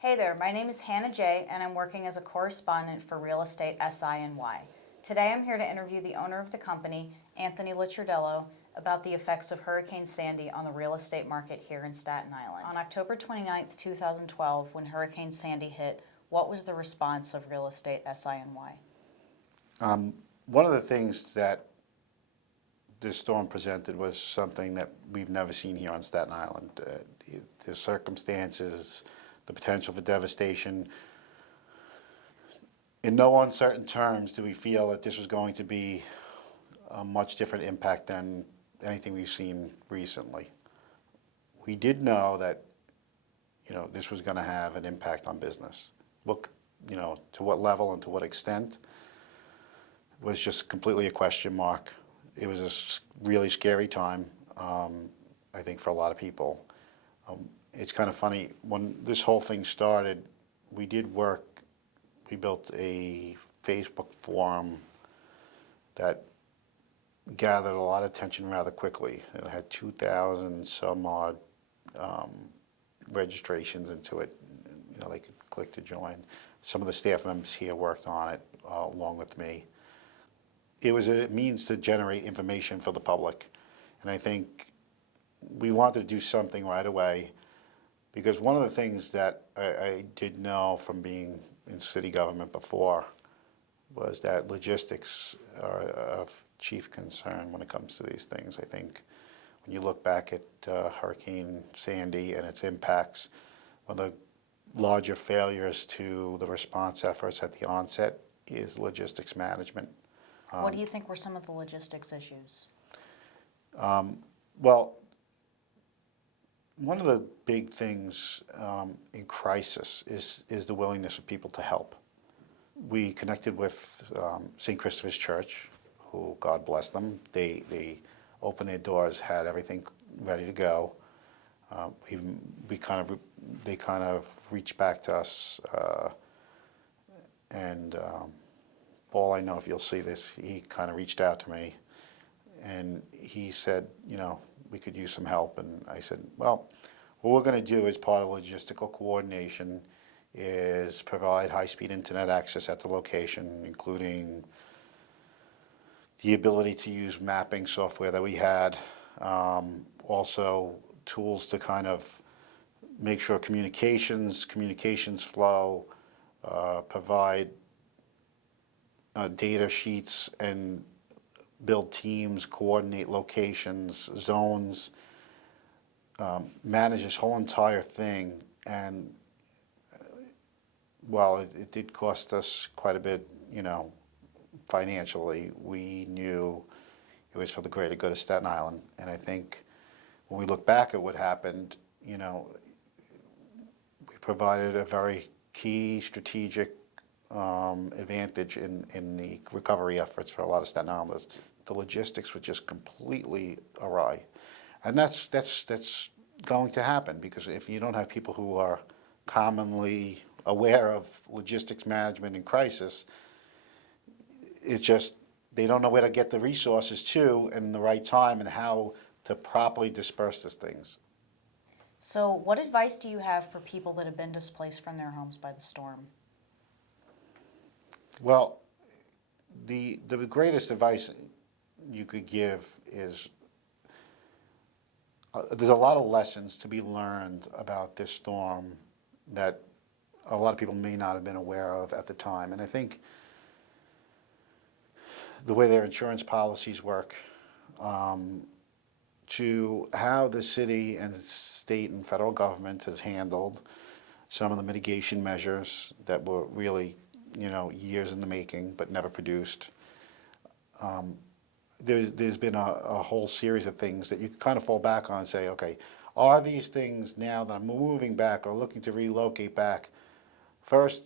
Hey there, my name is Hannah J. and I'm working as a correspondent for Real Estate SINY. Today I'm here to interview the owner of the company, Anthony Licciardello, about the effects of Hurricane Sandy on the real estate market here in Staten Island. On October 29, 2012, when Hurricane Sandy hit, what was the response of Real Estate SINY? One of the things that this storm presented was something that we've never seen here on Staten Island. The circumstances, the potential for devastation. In no uncertain terms do we feel that this was going to be a much different impact than anything we've seen recently. We did know that, this was going to have an impact on business. What, to what level and to what extent was just completely a question mark. It was a really scary time, I think, for a lot of people. It's kind of funny, when this whole thing started, we built a Facebook forum that gathered a lot of attention rather quickly. It had 2,000 some odd registrations into it. They could click to join. Some of the staff members here worked on it along with me. It was a means to generate information for the public. And I think we wanted to do something right away, because one of the things that I did know from being in city government before was that logistics are of chief concern when it comes to these things. I think when you look back at Hurricane Sandy and its impacts, one of the larger failures to the response efforts at the onset is logistics management. What do you think were some of the logistics issues? Well, one of the big things in crisis is the willingness of people to help. We connected with St. Christopher's Church, who, God bless them, they opened their doors, had everything ready to go. They kind of reached back to us, and Paul, I know if you'll see this, he kind of reached out to me, and he said, we could use some help. And I said, well, what we're going to do as part of logistical coordination is provide high-speed internet access at the location, including the ability to use mapping software that we had, also tools to kind of make sure communications flow, provide data sheets and build teams, coordinate locations, zones, manage this whole entire thing. And while it did cost us quite a bit, financially, we knew it was for the greater good of Staten Island. And I think when we look back at what happened, we provided a very key strategic advantage in the recovery efforts for a lot of Staten Islanders. The logistics were just completely awry. And that's going to happen, because if you don't have people who are commonly aware of logistics management in crisis, it's just, they don't know where to get the resources to in the right time and how to properly disperse these things. So what advice do you have for people that have been displaced from their homes by the storm? Well, the greatest advice you could give is there's a lot of lessons to be learned about this storm that a lot of people may not have been aware of at the time. And I think the way their insurance policies work, to how the city and state and federal government has handled some of the mitigation measures that were really years in the making, but never produced. There's been a whole series of things that you kind of fall back on and say, okay, are these things, now that I'm moving back or looking to relocate back, first,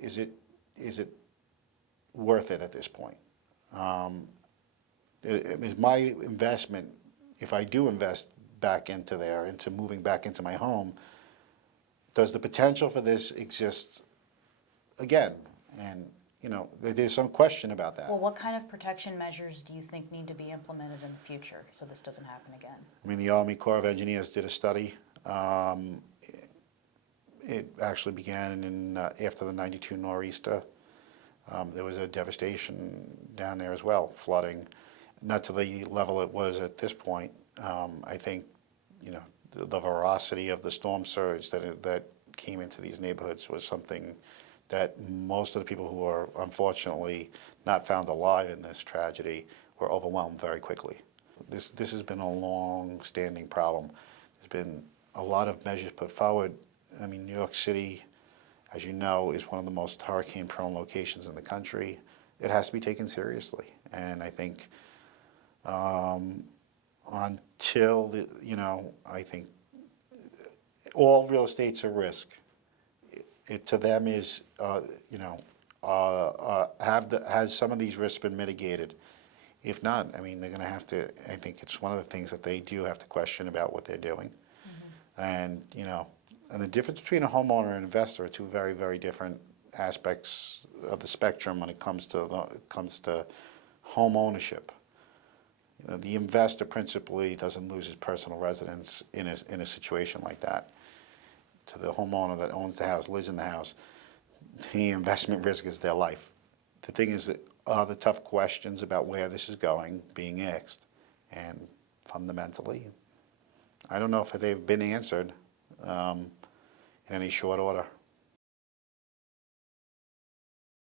is it worth it at this point? Is my investment, if I do invest back into there, into moving back into my home, does the potential for this exist again? And there's some question about that. Well, what kind of protection measures do you think need to be implemented in the future so this doesn't happen again? I mean, the Army Corps of Engineers did a study It actually began in after the '92 nor'easter. There was a devastation down there as well, flooding, not to the level it was at this point. I think, the veracity of the storm surge that came into these neighborhoods was something that most of the people who were unfortunately not found alive in this tragedy were overwhelmed very quickly. This has been a long-standing problem. There's been a lot of measures put forward. I mean, New York City, as you know, is one of the most hurricane-prone locations in the country. It has to be taken seriously, and I think until I think all real estate's a risk. It to them is, has some of these risks been mitigated? If not, I mean, they're going to have to. I think it's one of the things that they do have to question about what they're doing, and and the difference between a homeowner and an investor are two very, very different aspects of the spectrum when it comes to home ownership. The investor principally doesn't lose his personal residence in a situation like that. To the homeowner that owns the house, lives in the house, the investment risk is their life. The thing is, are the tough questions about where this is going being asked? And fundamentally, I don't know if they've been answered in any short order.